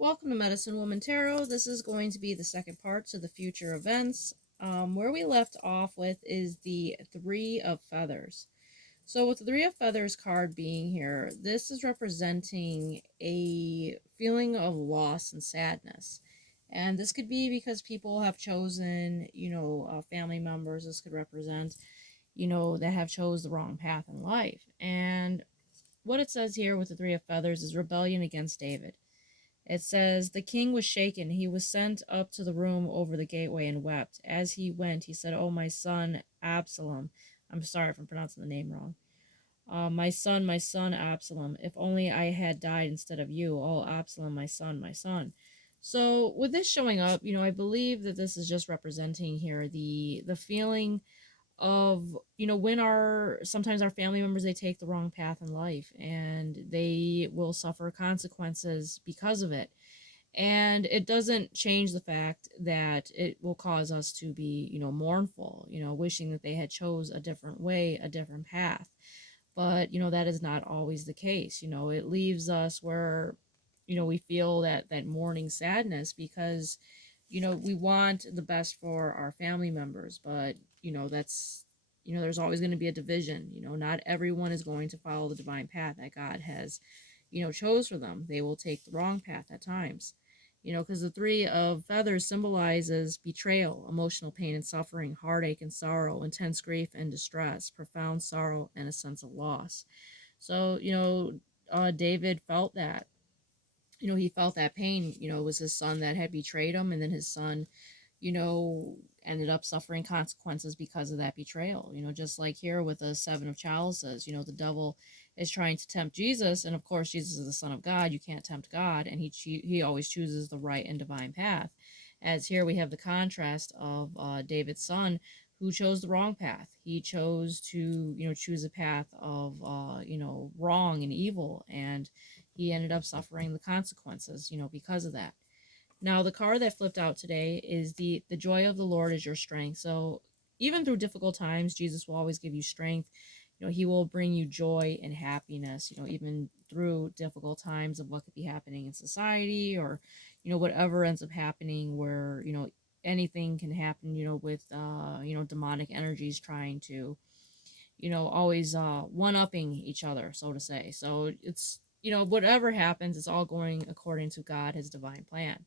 Welcome to Medicine Woman Tarot. This is going to be the second part to the future events. Where we left off with is the Three of Feathers. So with the Three of Feathers card being here, this is representing a feeling of loss and sadness. And this could be because people have chosen, family members. This could represent, that have chose the wrong path in life. And what it says here with the Three of Feathers is rebellion against David. It says, "The king was shaken. He was sent up to the room over the gateway and wept. As he went, he said, 'Oh, my son, Absalom.'" I'm sorry if I'm pronouncing the name wrong. My son, Absalom. "If only I had died instead of you. Oh, Absalom, my son, my son." So with this showing up, I believe that this is just representing here the feeling of when our sometimes our family members, they take the wrong path in life and they will suffer consequences because of it, and it doesn't change the fact that it will cause us to be mournful, wishing that they had chose a different way, a different path. But that is not always the case. It leaves us where we feel that mourning sadness, because we want the best for our family members, but that's there's always going to be a division. Not everyone is going to follow the divine path that God has chose for them. They will take the wrong path at times. Because the Three of Feathers symbolizes betrayal, emotional pain and suffering, heartache and sorrow, intense grief and distress, profound sorrow, and a sense of loss. So, David felt that. He felt that pain. It was his son that had betrayed him, and then his son, ended up suffering consequences because of that betrayal. Just like here with the Seven of Chalices, the devil is trying to tempt Jesus, and of course Jesus is the Son of God. You can't tempt God, and he always chooses the right and divine path. As here we have the contrast of David's son, who chose the wrong path. He chose to choose a path of wrong and evil, and he ended up suffering the consequences because of that. Now, the card that flipped out today is the joy of the Lord is your strength. So even through difficult times, Jesus will always give you strength. He will bring you joy and happiness, even through difficult times of what could be happening in society, or, whatever ends up happening, where, anything can happen, with, demonic energies trying to, always one-upping each other, so to say. So it's, whatever happens, it's all going according to God, his divine plan.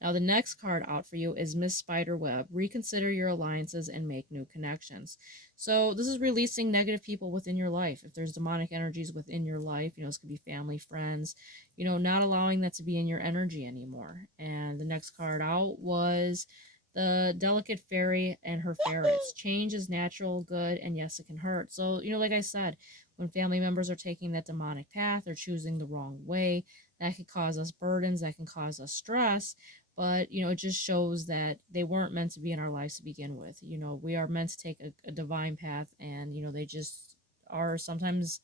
Now, the next card out for you is Miss Spiderweb. Reconsider your alliances and make new connections. So this is releasing negative people within your life. If there's demonic energies within your life, this could be family, friends, not allowing that to be in your energy anymore. And the next card out was the Delicate Fairy and her ferrets. Change is natural, good, and yes, it can hurt. So, like I said, when family members are taking that demonic path or choosing the wrong way, that could cause us burdens, that can cause us stress. But it just shows that they weren't meant to be in our lives to begin with. We are meant to take a divine path, and they just are sometimes.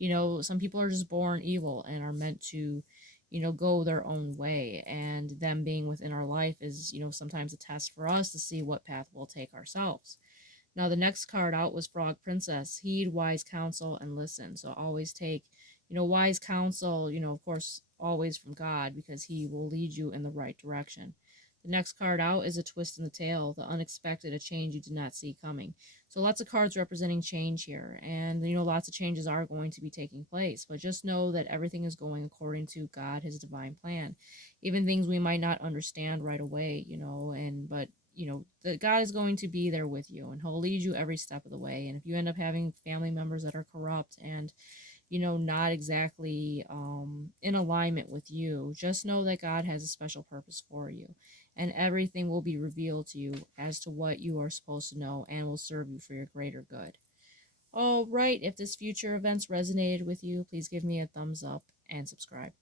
Some people are just born evil and are meant to go their own way, and them being within our life is sometimes a test for us to see what path we'll take ourselves. Now, the next card out was Frog Princess. Heed wise counsel and listen. So always take, wise counsel, of course, always from God, because he will lead you in the right direction. The next card out is a twist in the tail, the unexpected, a change you did not see coming. So lots of cards representing change here, and lots of changes are going to be taking place, but just know that everything is going according to God, his divine plan. Even things we might not understand right away, but that God is going to be there with you, and he'll lead you every step of the way. And if you end up having family members that are corrupt and not exactly in alignment with you, just know that God has a special purpose for you, and everything will be revealed to you as to what you are supposed to know, and will serve you for your greater good. All right, if this future events resonated with you, please give me a thumbs up and subscribe.